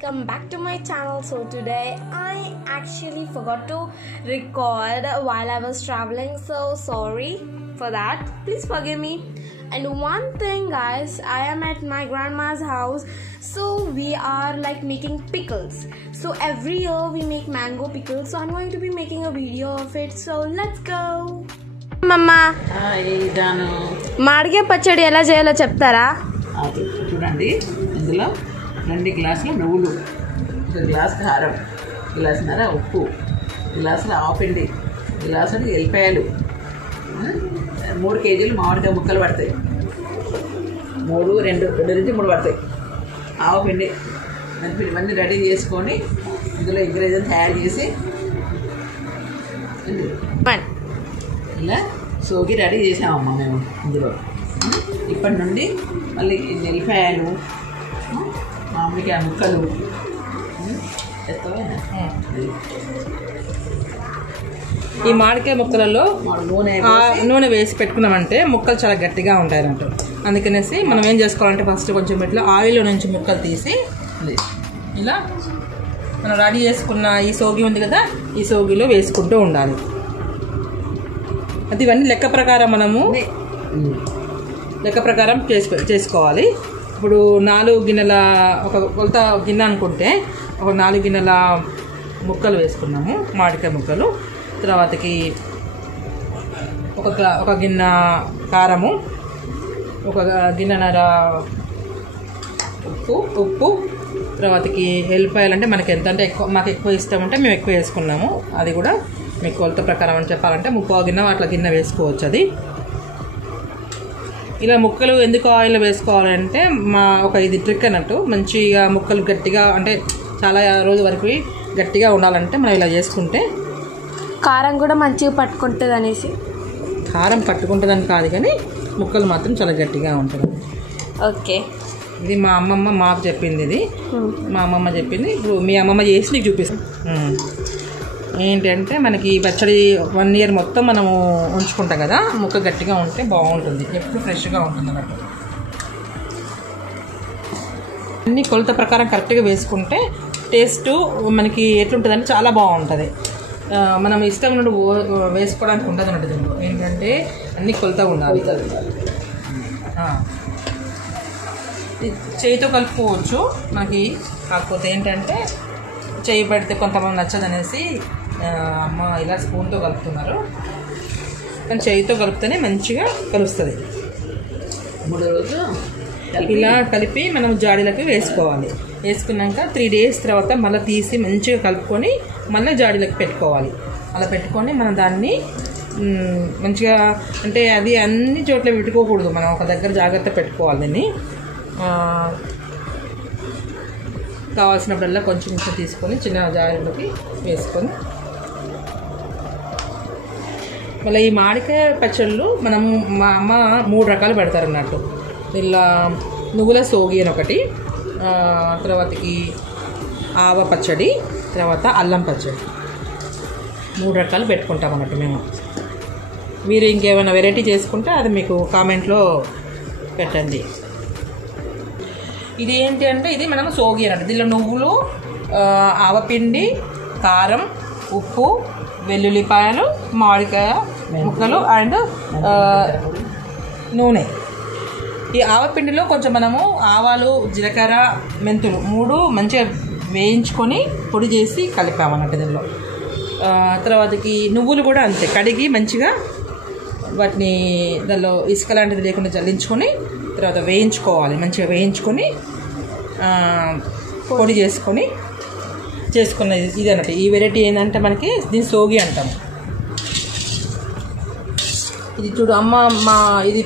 welcome back to my channel. So today I actually forgot to record while I was traveling, so sorry for that, please forgive me. And one thing guys, I am at my grandma's house, so we are like making pickles. So every year we make mango pickles, so I'm going to be making a video of it. So let's go. Mama, hi Danu. మామిడికాయ పచ్చడి ఎలా చేయాలో చెప్తారా? చూడండి, ఇందులో 2 గ్లాసులు నువ్వులు, 1 glass కారం, గ్లాసున్నర ఉప్పు, గ్లాసులు ఆవపిండి, గ్లాసులు ఎల్లిపాయలు, 3 కేజీలు మామిడికాయ ముక్కలు పడతాయి, 2 నుంచి 3 పడతాయి, ఆవపిండి, మెంతిపిండి ఇవన్నీ రెడీ చేసుకొని ఇందులో ఇంగ్రీడియంట్స్ యాడ్ చేసి ఇలా సోకి రెడీ చేసామమ్మా మేము. ఇందులో ఇప్పటి నుండి మళ్ళీ ఎల్లిపాయలు, మామిడికాయ ముక్కలు ఈ మామిడికాయ ముక్కలలో నూనె వేసి పెట్టుకున్నామంటే ముక్కలు చాలా గట్టిగా ఉంటాయి అన్నట్టు. అందుకనేసి మనం ఏం చేసుకోవాలంటే ఫస్ట్ కొంచెం ఇట్లా ఆయిల్లో నుంచి ముక్కలు తీసి ఇలా మనం రెడీ చేసుకున్న ఈ సోగి ఉంది కదా, ఈ సోగిలో వేసుకుంటూ ఉండాలి. అది ఇవన్నీ లెక్క ప్రకారం మనము చేసుకోవాలి. ఇప్పుడు 4 గిన్నెల ఒక కొలత గిన్నె అనుకుంటే ఒక 4 గిన్నెల ముక్కలు వేసుకున్నాము, మామిడికాయ ముక్కలు. తర్వాతకి ఒక గిన్నె కారము, ఒక గిన్నెన్నర ఉప్పు, తర్వాతకి ఎల్లిపాయలు అంటే మనకి ఎంత అంటే మాకు ఎక్కువ ఇష్టం అంటే మేము ఎక్కువ వేసుకున్నాము. అది కూడా మీకు కొలత ప్రకారం అని చెప్పాలంటే 3/4 గిన్నె అట్లా గిన్నె వేసుకోవచ్చు. అది ఇలా ముక్కలు ఎందుకు ఆయిల్లో వేసుకోవాలంటే ఇది ట్రిక్ అన్నట్టు. మంచిగా ముక్కలు గట్టిగా అంటే చాలా రోజు వరకు గట్టిగా ఉండాలంటే మనం ఇలా చేసుకుంటే కారం కూడా మంచిగా పట్టుకుంటుంది అనేసి. కారం పట్టుకుంటుందని కాదు కానీ ముక్కలు మాత్రం చాలా గట్టిగా ఉంటుంది. ఓకే, ఇది మా అమ్మమ్మ మాకు చెప్పింది. ఇది మా అమ్మమ్మ చెప్పింది. ఇప్పుడు మీ అమ్మమ్మ చేసి నీకు చూపిస్తాం. ఏంటంటే మనకి పచ్చడి 1 ఇయర్ మొత్తం మనము ఉంచుకుంటాం కదా, ముక్క గట్టిగా ఉంటే బాగుంటుంది, ఎప్పుడు ఫ్రెష్గా ఉంటుంది అన్నట్టు. అన్ని కొలత ప్రకారం కరెక్ట్గా వేసుకుంటే టేస్ట్ మనకి ఎట్లుంటుందంటే చాలా బాగుంటుంది. మనం ఇష్టం నుండి వేసుకోవడానికి ఉండదు అన్నట్టు. దీంట్లో ఏంటంటే అన్ని కొలత ఉండాలి. చేయితో కలుపుకోవచ్చు మనకి, కాకపోతే ఏంటంటే చేయి పెడితే కొంతమంది నచ్చదనేసి అమ్మ ఇలా స్పూన్తో కలుపుతున్నారు. కానీ చేయితో కలిపితేనే మంచిగా కలుస్తుంది. 3 రోజులు ఇలా కలిపి మనం జాడీలకి వేసుకోవాలి. వేసుకున్నాక 3 డేస్ తర్వాత మళ్ళీ తీసి మంచిగా కలుపుకొని మళ్ళీ జాడీలకి పెట్టుకోవాలి. అలా పెట్టుకొని మనం దాన్ని మంచిగా అంటే అది అన్ని చోట్ల పెట్టుకోకూడదు, మనం ఒక దగ్గర జాగ్రత్త పెట్టుకోవాలి. దీన్ని కావాల్సినప్పుడల్లా కొంచెం తీసుకొని చిన్న జాడీలోకి వేసుకొని మళ్ళీ ఈ మామిడికాయ పచ్చళ్ళు మనము మా అమ్మ 3 రకాలు పెడతారు అన్నట్టు. ఇలా నువ్వుల సోగి అని ఒకటి, తర్వాతకి ఆవ పచ్చడి, తర్వాత అల్లం పచ్చడి, 3 రకాలు పెట్టుకుంటాం అన్నట్టు మేము. మీరు ఇంకేమైనా వెరైటీ చేసుకుంటే అది మీకు కామెంట్లో పెట్టండి. ఇది ఏంటి అంటే ఇది మనము సోగి అన్నట్టు. దీనిలో నువ్వులు, ఆవపిండి, కారం, ఉప్పు, వెల్లుల్లిపాయలు, మామిడికాయ ముక్కలు అండ్ నూనె. ఈ ఆవపిండిలో కొంచెం మనము ఆవాలు, జీలకర్ర, మెంతులు 3 మంచిగా వేయించుకొని పొడి చేసి కలిపామన్నట్టు దీనిలో. తర్వాతకి నువ్వులు కూడా అంతే కడిగి మంచిగా వాటిని దానిలో ఇసుక లాంటిది లేకుండా జల్లించుకొని తర్వాత వేయించుకోవాలి. మంచిగా వేయించుకొని పొడి చేసుకున్న ఇది అన్నట్టు. ఈ వెరైటీ ఏంటంటే మనకి దీన్ని సోగి అంటాము. ఇది చూడు అమ్మ ఇది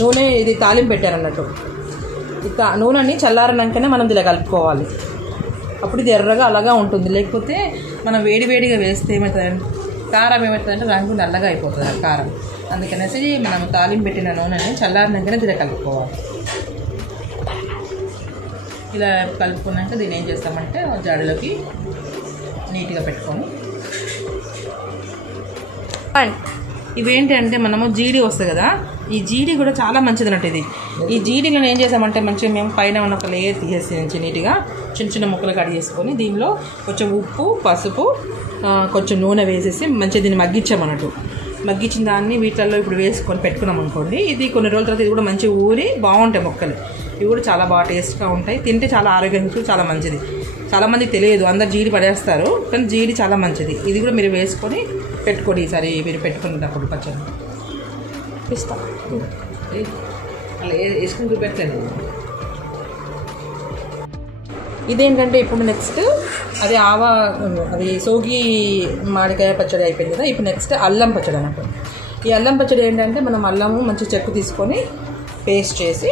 నూనె, ఇది తాలింపు పెట్టారన్నట్టు. నూనెని చల్లారనాకనే మనం ఇలా కలుపుకోవాలి. అప్పుడు ఇది ఎర్రగా అలాగా ఉంటుంది. లేకపోతే మనం వేడిగా వేస్తే ఏమవుతుందంటే కారం ఏమవుతుందంటే రంగు నల్లగా అయిపోతుంది ఆ కారం. అందుకనేసి మనం తాలింపు పెట్టిన నూనెని చల్లారినాకనే ఇలా కలుపుకోవాలి. ఇలా కలుపుకున్నాక దీన్ని ఏం చేస్తామంటే జాడీలోకి నీట్గా పెట్టుకొని ఇవేంటంటే మనము జీడి వస్తుంది కదా, ఈ జీడి కూడా చాలా మంచిది అన్నట్టు. ఇది ఈ జీడిలో ఏం చేసామంటే మంచిగా మేము పైన ఉన్న ఒక లేయర్ తీసేసి నుంచి నీట్గా చిన్న చిన్న ముక్కలు కట్ చేసుకొని దీనిలో కొంచెం ఉప్పు పసుపు కొంచెం నూనె వేసేసి మంచిగా దీన్ని మగ్గించామన్నట్టు. మగ్గించిన దాన్ని వీటిల్లో ఇప్పుడు వేసుకొని పెట్టుకున్నాం అనుకోండి, ఇది కొన్ని రోజుల తర్వాత ఇది కూడా మంచిగా ఊరి బాగుంటాయి ముక్కలు. ఇవి కూడా చాలా బాగా టేస్ట్గా ఉంటాయి, తింటే చాలా ఆరోగ్యానికి చాలా మంచిది. చాలామందికి తెలియదు, అందరు జీడి పడేస్తారు, కానీ జీడి చాలా మంచిది. ఇది కూడా మీరు వేసుకొని పెట్టుకోండి ఈసారి మీరు పెట్టుకునేటప్పుడు పచ్చడి. ఇస్తా అలా వేసుకుని చూపెట్టలేదు. ఇదేంటంటే ఇప్పుడు నెక్స్ట్ అది సోగి మామిడికాయ పచ్చడి అయిపోయింది కదా. ఇప్పుడు నెక్స్ట్ అల్లం పచ్చడి అన్నట్టు. ఈ అల్లం పచ్చడి ఏంటంటే మనం అల్లము మంచి చెక్కు తీసుకొని పేస్ట్ చేసి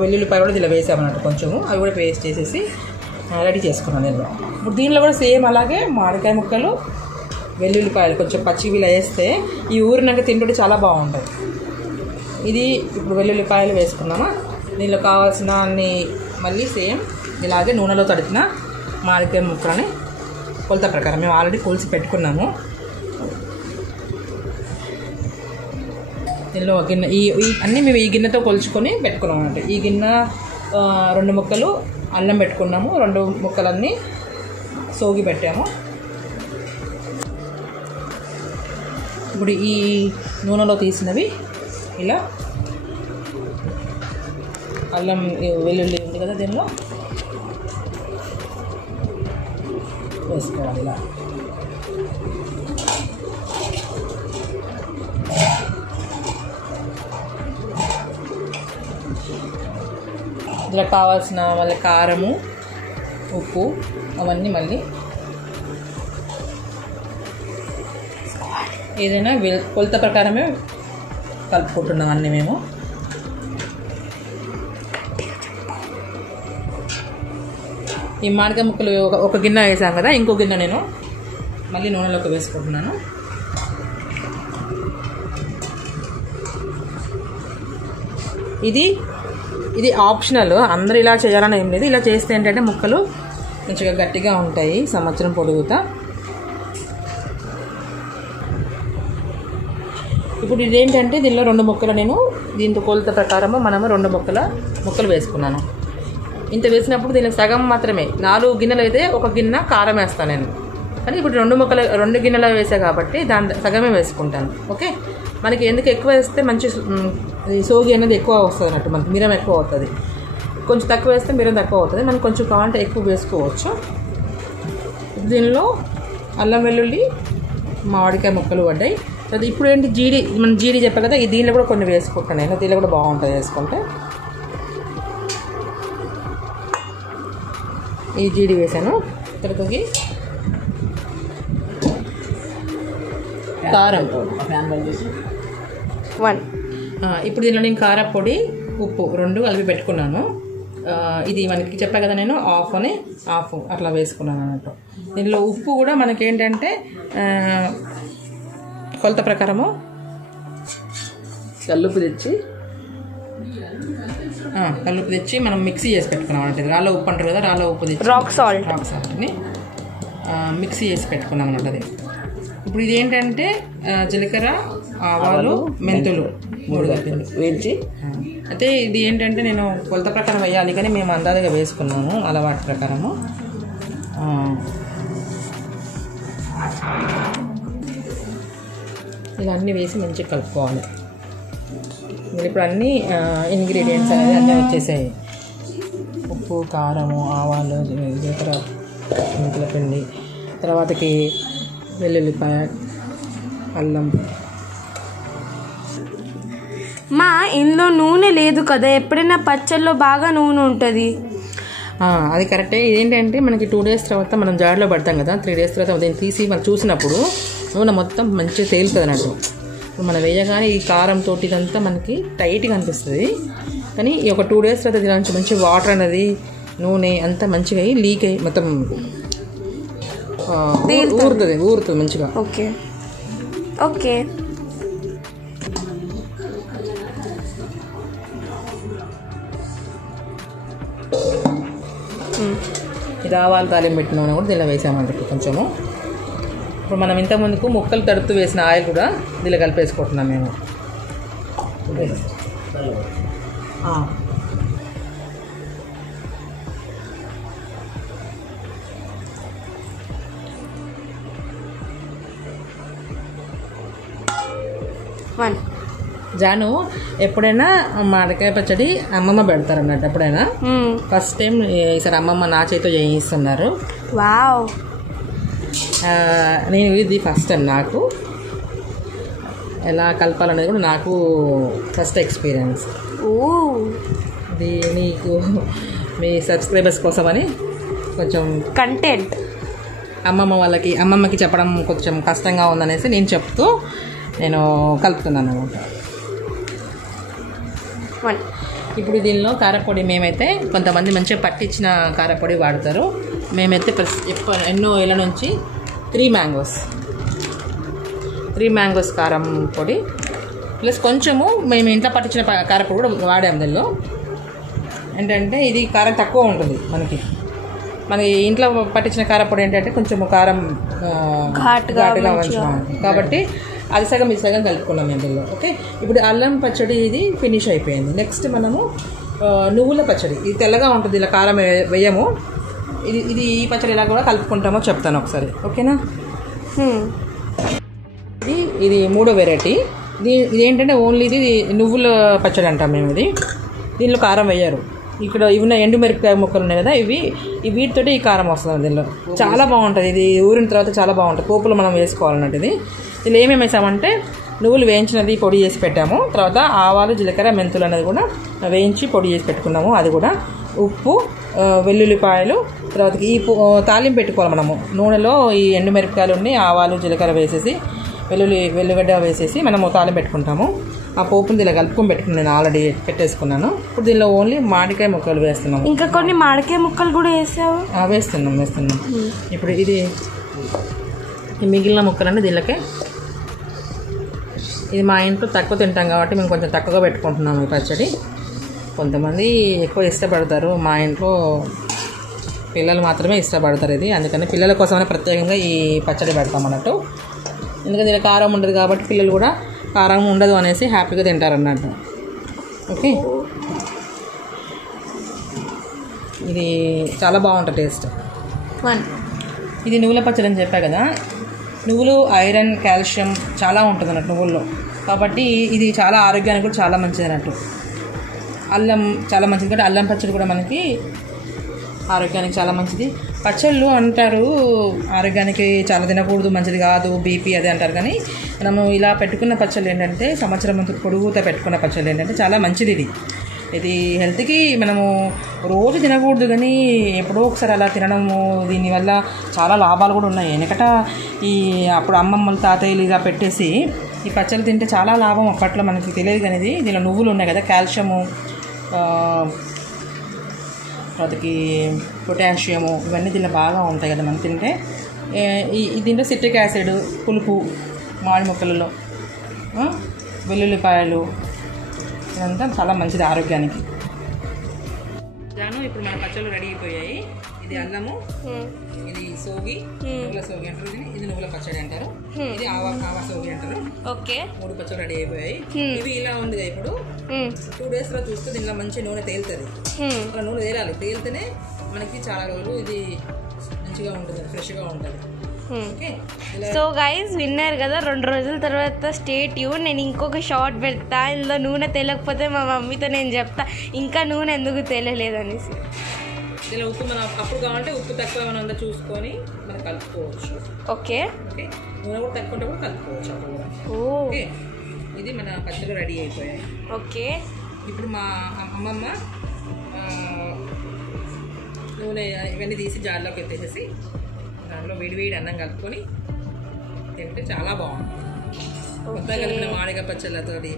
వెల్లుల్లిపాయ కూడా ఇలా వేసామన్నట్టు కొంచెము, అవి కూడా పేస్ట్ చేసేసి రెడీ చేసుకున్నాను నేను. ఇప్పుడు దీనిలో కూడా సేమ్ అలాగే మామిడికాయ ముక్కలు వెల్లుల్లిపాయలు కొంచెం పచ్చివి ఇలా వేస్తే ఈ ఊరినాక తింటుంటే చాలా బాగుంటుంది. ఇది ఇప్పుడు వెల్లుల్లిపాయలు వేసుకున్నామా, దీనిలో కావాల్సిన అన్ని మళ్ళీ సేమ్ ఇలాగే నూనెలో తడిపిన మామిడికాయ ముక్కలని కొలత ప్రకారం మేము ఆల్రెడీ కొలిసి పెట్టుకున్నాము. దీనిలో గిన్నె ఈ అన్నీ మేము ఈ గిన్నెతో కొలుచుకొని పెట్టుకున్నాం అన్నట్టు. ఈ గిన్నె 2 ముక్కలు అల్లం పెట్టుకున్నాము, 2 ముక్కలన్నీ సోగి పెట్టాము. ఇప్పుడు ఈ నూనెలో తీసినవి ఇలా అల్లం వెల్లుల్లి ఉంది కదా దీనిలో వేసుకోవాలి. ఇలా ఇలా కావాల్సిన మళ్ళీ కారము ఉప్పు అవన్నీ మళ్ళీ ఏదైనా కొలత ప్రకారమే కలుపుకుంటున్నాం అన్నీ మేము. ఈ మామిడికాయ ముక్కలు ఒక గిన్నె వేసాం కదా, ఇంకో గిన్నె నేను మళ్ళీ నూనెలోకి వేసుకుంటున్నాను. ఇది ఆప్షనల్, అందరూ ఇలా చేయాలని ఏం లేదు. ఇలా చేస్తే ఏంటంటే ముక్కలు మంచిగా గట్టిగా ఉంటాయి సంవత్సరం పొడుగుతా. ఇప్పుడు ఇదేంటంటే దీనిలో 2 ముక్కలు నేను దీంతో కొలత ప్రకారము మనము 2 ముక్కలు వేసుకున్నాను. ఇంత వేసినప్పుడు దీనికి సగం మాత్రమే, 4 గిన్నెలు అయితే 1 గిన్నె కారం వేస్తాను నేను, కానీ ఇప్పుడు 2 గిన్నెలు వేసా కాబట్టి దాని సగమే వేసుకుంటాను. ఓకే, మనకి ఎందుకు ఎక్కువ వేస్తే మంచి సోగి అనేది ఎక్కువ వస్తుంది అన్నట్టు, మనకి మిరం ఎక్కువ అవుతుంది. కొంచెం తక్కువ వేస్తే మిరం తక్కువ అవుతుంది, మనకు కొంచెం కావాలంటే ఎక్కువ వేసుకోవచ్చు. దీనిలో అల్లం వెల్లుల్లి మామిడికాయ ముక్కలు పడ్డాయి. ఇప్పుడు ఏంటి మనం జీడి చెప్పా కదా, ఈ దీనిలో కూడా కొన్ని వేసుకుంటాను నేను, దీనిలో కూడా బాగుంటుంది వేసుకుంటే. ఈ జీడి వేసాను, తర్వాతకి కారం 1. ఇప్పుడు దీనిలో నేను కారపొడి ఉప్పు 2 కలిపి పెట్టుకున్నాను. ఇది మనకి చెప్పా కదా నేను హాఫ్ అట్లా వేసుకున్నాను అన్నట్టు. దీనిలో ఉప్పు కూడా మనకేంటంటే కొలత ప్రకారము కల్లుపు తెచ్చి మనం మిక్సీ చేసి పెట్టుకున్నాం అన్నట్టు. రాళ్ళ ఉప్పు అంటారు కదా, రాళ్ళ ఉప్పు తెచ్చి రాక్ సాల్ట్ని మిక్సీ చేసి పెట్టుకున్నాం అన్నట్టు. అది ఇప్పుడు ఇదేంటంటే జీలకర్ర ఆవాలు మెంతులు 3 వేయించి, అయితే ఇది ఏంటంటే నేను కొలత ప్రకారం వేయాలి కానీ మేము అందాజగా వేసుకున్నాము అలవాటు ప్రకారము. ఇలా అన్నీ వేసి మంచిగా కలుపుకోవాలి. ఇప్పుడు అన్నీ ఇంగ్రీడియంట్స్ అనేది అన్నీ వచ్చేసాయి. ఉప్పు కారము ఆవాలు జీలకర్ర మెంతుల పిండి, తర్వాతకి వెల్లుల్లిపాయ అల్లం. మా ఇందులో నూనె లేదు కదా, ఎప్పుడైనా పచ్చళ్ళలో బాగా నూనె ఉంటుంది. అది కరెక్టే. ఇదేంటంటే మనకి 2 days తర్వాత మనం జాడలో పడతాం కదా, 3 days తర్వాత దీన్ని తీసి మనం చూసినప్పుడు నూనె మొత్తం మంచిగా తేలుతుంది అన్నట్టు. ఇప్పుడు మనం వేయగానే ఈ కారంతో ఇదంతా మనకి టైట్గా అనిపిస్తుంది, కానీ ఈ ఒక 2 days తర్వాత దీని నుంచి మంచి వాటర్ అనేది నూనె అంతా మంచిగా అయ్యి లీక్ అయ్యి మొత్తం ఊరుతుంది మంచిగా. Okay okay. ఇది ఆవాలు తాలింపు పెట్టిన నూనె కూడా దీనిలో వేసామంటే కొంచెము. ఇప్పుడు మనం ఇంతకుముందుకు ముక్కలు తడుతూ వేసిన ఆయిల్ కూడా దీనిలో కలిపేసుకుంటున్నాం మేము. వన్. జాను ఎప్పుడైనా మామిడికాయ పచ్చడి అమ్మమ్మ పెడతారు అన్నట్టు. ఎప్పుడైనా ఫస్ట్ టైం ఈసారి అమ్మమ్మ నా చేతితో చేయిస్తున్నారు. వావ్. నేను ఇది ఫస్ట్ టైం నాకు ఎలా కలపాలనేది కూడా నాకు ఫస్ట్ ఎక్స్పీరియన్స్. ఇది నీకు మీ సబ్స్క్రైబర్స్ కోసమని కొంచెం కంటెంట్ అమ్మమ్మకి చెప్పడం కొంచెం కష్టంగా ఉందనేసి నేను కలుపుతున్నాను అనమాట. ఇప్పుడు దీనిలో కారపొడి మేమైతే కొంతమంది మంచిగా పట్టించిన కారపొడి వాడతారు. మేమైతే ఎన్నో ఏళ్ళ నుంచి 3 మ్యాంగోస్ కారం పొడి ప్లస్ కొంచెము మేము ఇంట్లో పట్టించిన కారపొడి కూడా వాడాము. దీనిలో ఏంటంటే ఇది కారం తక్కువ ఉంటుంది. మనకి ఇంట్లో పట్టించిన కారపొడి ఏంటంటే కొంచెం కారం ఘాటుగా మంచిగా ఉంటుంది కాబట్టి అది సగం ఇది సగం కలుపుకున్నాం ఇందులో. ఓకే, ఇప్పుడు అల్లం పచ్చడి ఇది ఫినిష్ అయిపోయింది. నెక్స్ట్ మనము నువ్వుల పచ్చడి. ఇది తెల్లగా ఉంటుంది, ఇలా కారం వేయము. ఇది ఈ పచ్చడి ఇలా కూడా కలుపుకుంటామో చెప్తాను ఒకసారి. ఓకేనా? ఇది 3వ వెరైటీ. ఇదేంటంటే ఓన్లీ ఇది నువ్వుల పచ్చడి అంటాం మేము. దీనిలో కారం వేయరు. ఇక్కడ ఇవి ఎండు మిరపకాయ ముక్కలు ఉన్నాయి కదా, వీటితోటి ఈ కారం వస్తుంది దీనిలో. చాలా బాగుంటుంది. ఇది ఊరిన తర్వాత చాలా బాగుంటుంది. పోపులు మనం వేసుకోవాలన్నట్టు. దీనిలో ఏమేమి వేసామంటే నువ్వులు వేయించినది పొడి చేసి పెట్టాము. తర్వాత ఆవాలు, జీలకర్ర, మెంతులు అనేది కూడా వేయించి పొడి చేసి పెట్టుకున్నాము. అది కూడా ఉప్పు, వెల్లుల్లిపాయలు, తర్వాత ఈ తాలింపు పెట్టుకోవాలి మనము. నూనెలో ఈ ఎండు మిరపకాయలు ఆవాలు, జీలకర్ర వేసేసి వెల్లుగడ్డ వేసేసి మనము తాలింపు పెట్టుకుంటాము. ఆ పోపుని ఇలా కలుపుకొని పెట్టుకుని నేను ఆల్రెడీ పెట్టేసుకున్నాను. ఇప్పుడు దీనిలో ఓన్లీ మామిడికాయ ముక్కలు వేస్తున్నాము. ఇంకా కొన్ని మామిడికాయ ముక్కలు కూడా వేసావు? వేస్తున్నాం. ఇప్పుడు ఇది మిగిలిన ముక్కలన్నీ దీనిలోకే. ఇది మా ఇంట్లో తక్కువ తింటాం కాబట్టి మేము కొంచెం తక్కువగా పెట్టుకుంటున్నాము ఈ పచ్చడి. కొంతమంది ఎక్కువ ఇష్టపడతారు. మా ఇంట్లో పిల్లలు మాత్రమే ఇష్టపడతారు ఇది. అందుకని పిల్లల కోసమైనా ప్రత్యేకంగా ఈ పచ్చడి పెడతాం అన్నట్టు. ఎందుకంటే ఇలా కారం ఉండదు కాబట్టి పిల్లలు కూడా కారం ఉండదు అనేసి హ్యాపీగా తింటారు అన్నట్టు. ఓకే, ఇది చాలా బాగుంటుంది టేస్ట్. ఇది నువ్వుల పచ్చడి అని చెప్పా కదా. నువ్వులు ఐరన్, కాల్షియం చాలా ఉంటుంది అన్నట్టు నువ్వుల్లో. కాబట్టి ఇది చాలా ఆరోగ్యానికి కూడా చాలా మంచిది అన్నట్టు. అల్లం చాలా మంచిది కాబట్టి అల్లం పచ్చడి కూడా మనకి ఆరోగ్యానికి చాలా మంచిది. పచ్చళ్ళు అంటారు ఆరోగ్యానికి చాలా తినకూడదు, మంచిది కాదు, బీపీ అది అంటారు. కానీ మనము ఇలా పెట్టుకున్న పచ్చళ్ళు ఏంటంటే సంవత్సరం అంతా పొడుగుతో పెట్టుకున్న పచ్చళ్ళు ఏంటంటే చాలా మంచిది. ఇది హెల్త్కి మనము రోజు తినకూడదు కానీ ఎప్పుడో ఒకసారి అలా తినడము, దీనివల్ల చాలా లాభాలు కూడా ఉన్నాయి. వెనకట అప్పుడు అమ్మమ్మలు, తాతయ్యలు ఇలా పెట్టేసి ఈ పచ్చళ్ళు తింటే చాలా లాభం. అప్పట్లో మనకి తెలియదు కానీ దీనిలో నువ్వులు ఉన్నాయి కదా, కాల్షియము, వాటికి పొటాషియము, ఇవన్నీ దీనిలో బాగా ఉంటాయి కదా మనం తింటే. దీంట్లో సిట్రిక్ యాసిడ్, పులుపు, మామిడి ముక్కలలో వెల్లుల్లిపాయలు, ఇదంతా చాలా మంచిది ఆరోగ్యానికి. ఇప్పుడు మన పచ్చళ్ళు రెడీ అయిపోయాయి. ఇది అల్లము, ఇది సోగి, నువ్వుల సోగి అంటారు. ఇది నువ్వుల పచ్చడి అంటారు. ఇది ఆవా సోగి అంటారు. ఓకే, 3 పచ్చళ్ళు రెడీ అయిపోయాయి. ఇవి ఇలా ఉంది. ఇప్పుడు 2 days లో చూస్తే దీనిలో మంచి నూనె తేలుతుంది. అలా నూనె తేలాలి. తేలితేనే మనకి చాలా రోజులు ఇది మంచిగా ఉంటుంది, ఫ్రెష్గా ఉంటుంది. సో గైస్ విన్నారు కదా, 2 రోజుల తర్వాత స్టే ట్యూన్. నేను ఇంకొక షార్ట్ పెడతా. ఇందులో నూనె తేలకపోతే మా మమ్మీతో నేను చెప్తా ఇంకా నూనె ఎందుకు తేలలేదనేసి. ఇలా ఉప్పు మనం అప్పుడు కావాలంటే ఉప్పు తక్కువ ఏమైనా ఉందో చూసుకొని మనం కలుపుకోవచ్చు. ఓకే, నూనె కూడా తక్కువ ఉంటే కూడా కలుపుకోవచ్చు అప్పుడు కూడా. ఓకే, ఇది మన పచ్చళ్ళు రెడీ అయిపోయాయి. ఓకే, ఇప్పుడు మా అమ్మమ్మ నూనె ఇవన్నీ తీసి జార్లోకి ఎత్తేసేసి దాంట్లో వేడి అన్నం కలుపుకొని తింటే చాలా బాగుంటుంది. కొత్తగా కలిపిన మామిడికాయ పచ్చళ్ళతోటి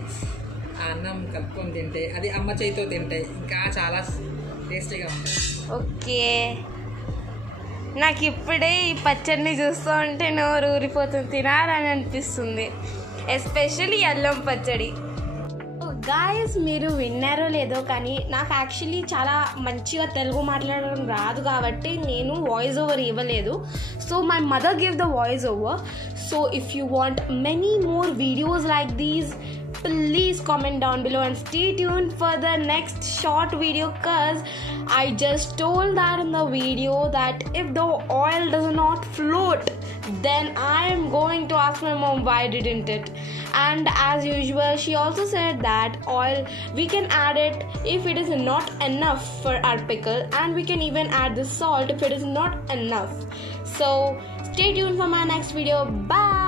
ఆ అన్నం కలుపుకొని తింటే, అది అమ్మ చేతితో తింటే ఇంకా చాలా టేస్టీగా ఉంటుంది. ఓకే, నాకు ఇప్పుడే ఈ పచ్చడిని చూస్తూ ఉంటే నోరు ఊరిపోతుంది, తినాలని అనిపిస్తుంది. ఎస్పెషల్లీ అల్లం పచ్చడి. గాయస్, మీరు విన్నారో లేదో కానీ నాకు యాక్చువల్లీ చాలా మంచిగా తెలుగు మాట్లాడడం రాదు కాబట్టి నేను వాయిస్ ఓవర్ ఇవ్వలేదు. So my mother give the voice over. So if you want many more videos like these, please comment down below and stay tuned for the next short video, cause I just told that in the video that if the oil does not float, then I am going to ask my mom why didn't it. And as usual, she also said that oil we can add it if it is not enough for our pickle, and we can even add the salt if it is not enough. So stay tuned for my next video. Bye.